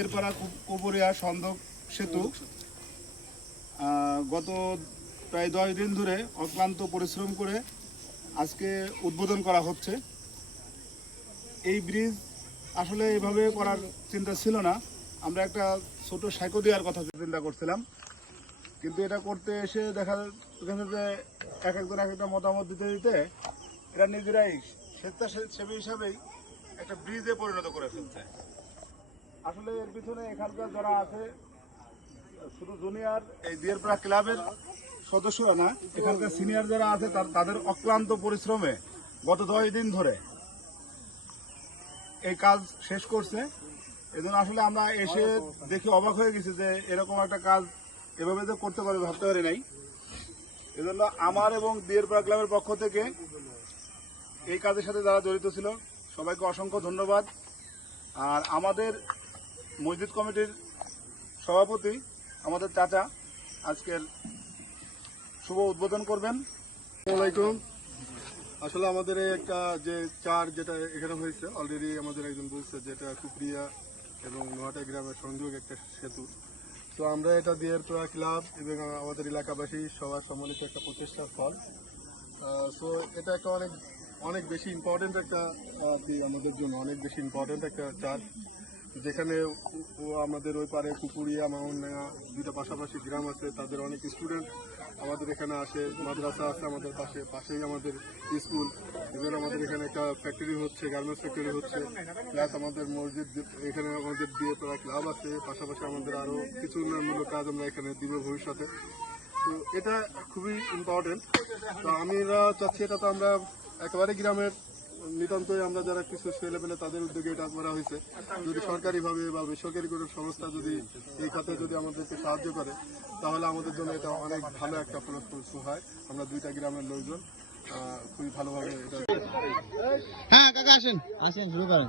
এরপাড়া কোপরিয়া সন্দক সেতু গত প্রায় দশ দিন ধরে অক্লান্ত পরিশ্রম করে আজকে উদ্বোধন করা হচ্ছে। এই ব্রিজ আসলে এভাবে করার চিন্তা ছিল না। আমরা একটা ছোট সাইকো দেওয়ার কথা চিন্তা করছিলাম। কিন্তু এটা করতে এসে দেখা গেছে যে এক একজন এক একটা মতামত দিতে দিতে এরা নিজেরাই স্বেচ্ছাসেবী হিসাবেই একটা ব্রিজে পরিণত করে ফেলছে। আসলে এর পিছনে এখানকার যারা আছে, শুধু জুনিয়র এই দিয়েরপাড়া ক্লাবের সদস্যরা না, এখানকার সিনিয়র যারা আছে তাদের অক্লান্ত পরিশ্রমে গত দশ দিন ধরে এই কাজ শেষ করছে। এজন্য আসলে আমরা এসে দেখে অবাক হয়ে গেছি যে এরকম একটা কাজ এভাবে যে করতে পারবে ভাবতে পারি নাই। এজন্য আমার এবং দিয়েরপাড়া ক্লাবের পক্ষ থেকে এই কাজের সাথে যারা জড়িত ছিল, সবাইকে অসংখ্য ধন্যবাদ। আর আমাদের মসজিদ কমিটির সভাপতি, আমাদের চাচা, আজকের শুভ উদ্বোধন করবেন। আসলে আমাদের এই একটা যে চার যেটা এখানে হয়েছে অলরেডি আমাদের একজন বলছে যেটা কুকরিয়া এবং নোয়াটা গ্রামের সংযোগ একটা সেতু। তো আমরা এটা দিয়ের তোরা ক্লাব এবং আমাদের এলাকাবাসী সবার সম্মানিত একটা প্রচেষ্টার ফল। সো এটা একটা অনেক অনেক বেশি ইম্পর্টেন্ট একটা আমাদের জন্য, অনেক বেশি ইম্পর্টেন্ট একটা চার্জ যেখানে আমাদের ওই পারে কুকুরিয়া মাউন্ডাঙ্গা দুইটা পাশাপাশি গ্রাম আছে, তাদের অনেক স্টুডেন্ট আমাদের এখানে আসে, মাদ্রাসা আছে আমাদের পাশে, পাশেই আমাদের স্কুল ইভেন আমাদের এখানে একটা ফ্যাক্টরি হচ্ছে গার্মেন্টস ফ্যাক্টরি হচ্ছে প্লাস আমাদের মসজিদ এখানে আমাদের দিয়ে তোরা ক্লাব আছে, পাশাপাশি আমাদের আরও কিছু উন্নয়নমূলক কাজ আমরা এখানে দিব ভবিষ্যতে। তো এটা খুবই ইম্পর্টেন্ট তো আমরা চাচ্ছি এটা তো আমরা একেবারে গ্রামের নিতান্তই আমরা যারা কিছু ছেলে পেলে তাদের উদ্যোগে এটা করা হয়েছে। যদি সরকারিভাবে বা বেসরকারি কোনো সংস্থা যদি এই খাতে যদি আমাদেরকে সাহায্য করে, তাহলে আমাদের জন্য এটা অনেক ভালো একটা ফলপ্রসূ হয়। আমরা দুইটা গ্রামের লোকজন খুবই ভালোভাবে এটা হ্যাঁ কাকা, আসেন। আসেন, শুরু করেন।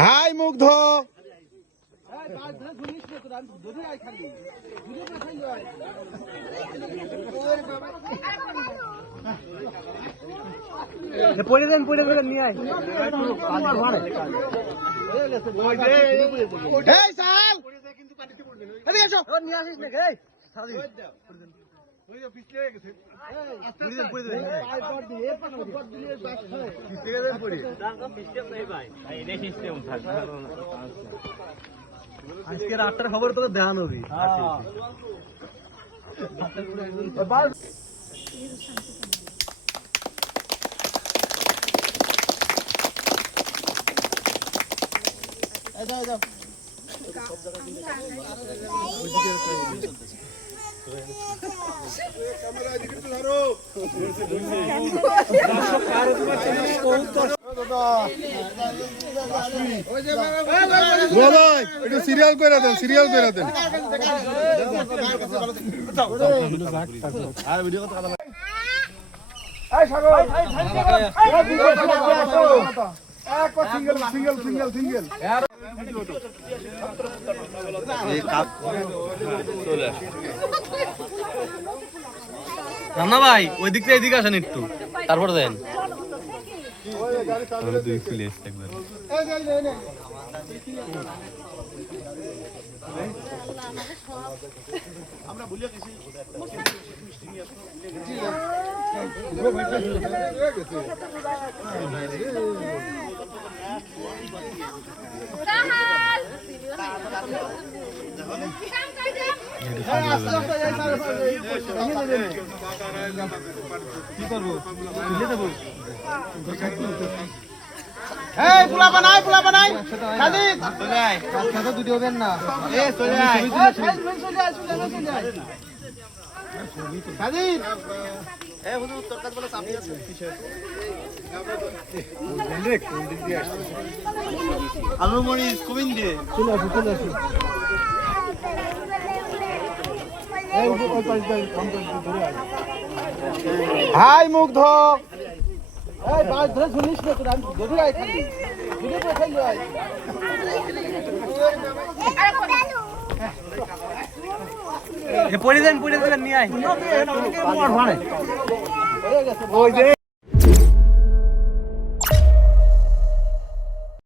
হাই মুগ্ধ। পড়ে দেন পড়ে দেন নিয়ে আয়। এই সাল! এদিকে এসো। নিয়ে আসিস না এই আজকে রাতটার খবর তোকে দেখান হবি ভাই একটু সিরিয়াল করে দেন সিরিয়াল করে দেন সিঙ্গেল সিঙ্গেল সিঙ্গেল রান্না ভাই ওই দিক থেকে এদিকে আসেন একটু। তারপর দেন। আমরা দুই খুলে এসছে একবার এই যে, এই যে, এই বানাই খালিদ সাথে দুটো হবেন না এ চলে আয় খালিদ আলু মরিচ কমিন দিয়ে চলে আসি চলে আসি হাই মুগ্ধ। এই বাস ধরে শুনিস না তোরা? আমি ধরে আয় খালি। আয়। নিয়ে আয়। ওই যে